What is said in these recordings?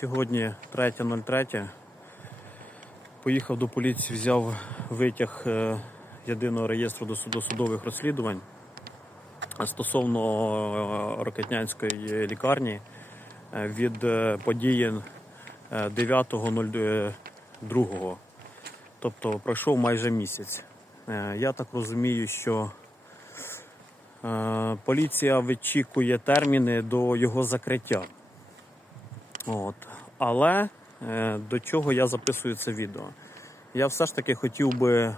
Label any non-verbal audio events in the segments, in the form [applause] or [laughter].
Сьогодні 3.03. Поїхав до поліції, взяв витяг е, єдиного реєстру досу- досудових розслідувань стосовно е, Рокетнянської лікарні е, від е, події е, 9.02. Тобто пройшов майже місяць. Е, Я так розумію, що е, поліція вичікує терміни до його закриття. От. Але е, до чого я записую це відео? Я все ж таки хотів би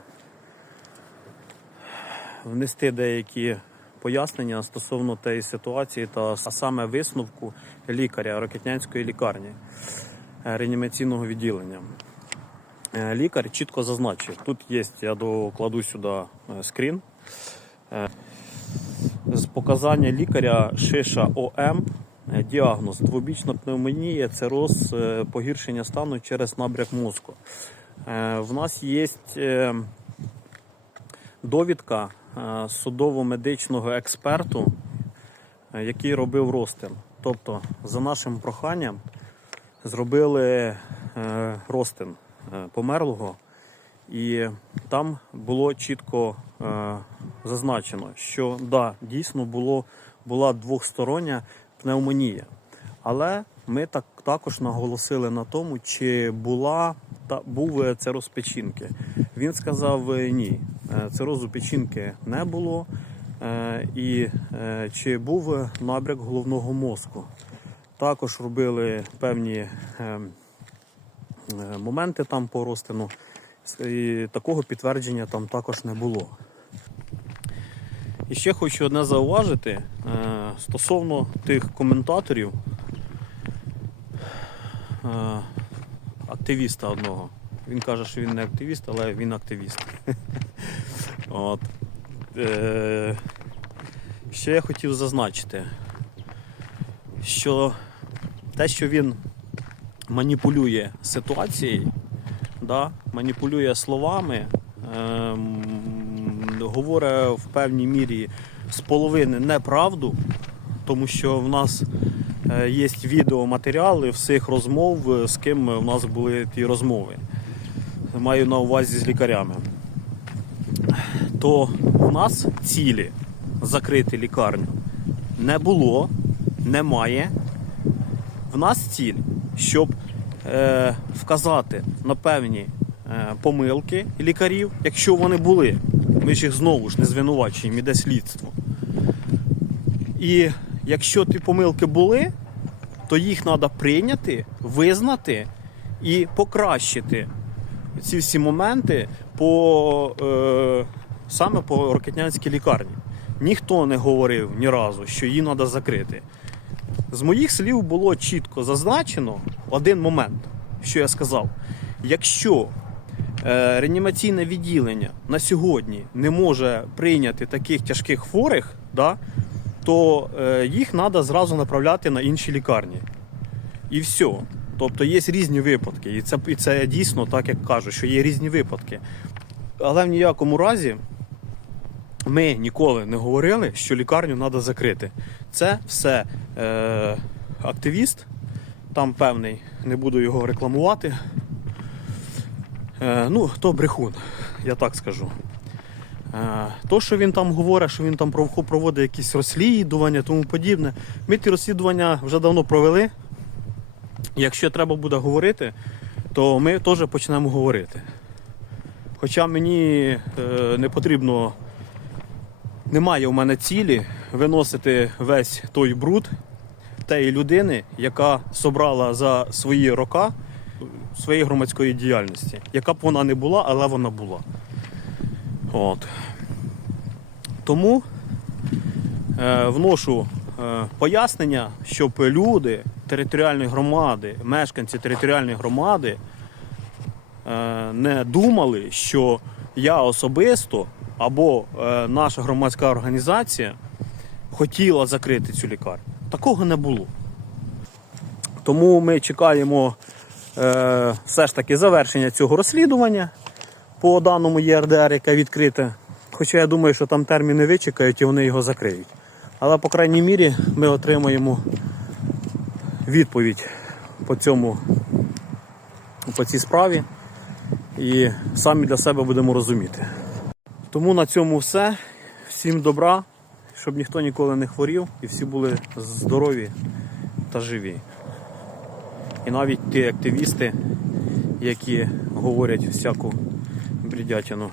внести деякі пояснення стосовно тієї ситуації, та саме висновку лікаря Рокетнянської лікарні е, реанімаційного відділення. Е, Лікар чітко зазначив, тут є, я докладу сюди скрін. З показання лікаря Шиша ОМ діагноз двобічна пневмонія, цероз, е, погіршення стану через набряк мозку. Е, В нас є е, довідка е, судово-медичного експерту, е, який робив розтин. Тобто, за нашим проханням зробили е, розтин е, померлого, і там було чітко е, зазначено, що да, дійсно було, була двохстороння пневмонія. Але ми так також наголосили на тому, чи була та був е, цероз печінки. Він сказав е, ні, е, цирозу печінки не було. І чи був набряк головного мозку. Також робили певні моменти там по розтину. І такого підтвердження там також не було. І ще хочу одне зауважити е, стосовно тих коментаторів е, активіста одного. Він каже, що він не активіст, але він активіст. [laughs] От. Е, Ще я хотів зазначити, що те, що він маніпулює ситуацією, да, маніпулює словами, ем, говорить в певній мірі з половини неправду, тому що в нас е, є відеоматеріали всіх розмов, е, з ким в нас були ті розмови. Маю на увазі з лікарями. То у нас цілі закрити лікарню не було, немає. В нас ціль, щоб е, вказати на певні е, помилки лікарів, якщо вони були. Ми ж їх знову ж не звинувачуємо, іде слідство. І якщо ті помилки були, то їх треба прийняти, визнати і покращити ці всі моменти по, е, саме по Рокетнянській лікарні. Ніхто не говорив ні разу, що її треба закрити. З моїх слів було чітко зазначено один момент, що я сказав. Якщо реанімаційне відділення на сьогодні не може прийняти таких тяжких хворих, да, то е, їх треба зразу направляти на інші лікарні. І все. Тобто є різні випадки. І це, і це дійсно так, як кажуть, що є різні випадки. Але в ніякому разі ми ніколи не говорили, що лікарню треба закрити. Це все е, активіст, там певний, не буду його рекламувати. Е, ну, то брехун, я так скажу. Е, то, що він там говорить, що він там проводить якісь розслідування, тому подібне. Ми ті розслідування вже давно провели. Якщо треба буде говорити, то ми теж почнемо говорити. Хоча мені е, не потрібно, немає у мене цілі виносити весь той бруд тієї людини, яка собрала за свої роки своєї громадської діяльності. Яка б вона не була, але вона була. От. Тому е, вношу е, пояснення, щоб люди територіальної громади, мешканці територіальної громади е, не думали, що я особисто або е, наша громадська організація хотіла закрити цю лікарню. Такого не було. Тому ми чекаємо все ж таки завершення цього розслідування по даному ЄРДР, яке відкрите. Хоча я думаю, що там терміни вичекають і вони його закриють. Але, по крайній мірі, ми отримаємо відповідь по цьому по цій справі і самі для себе будемо розуміти. Тому на цьому все. Всім добра, щоб ніхто ніколи не хворів і всі були здорові та живі. І навіть ті активісти, які говорять всяку бредятину.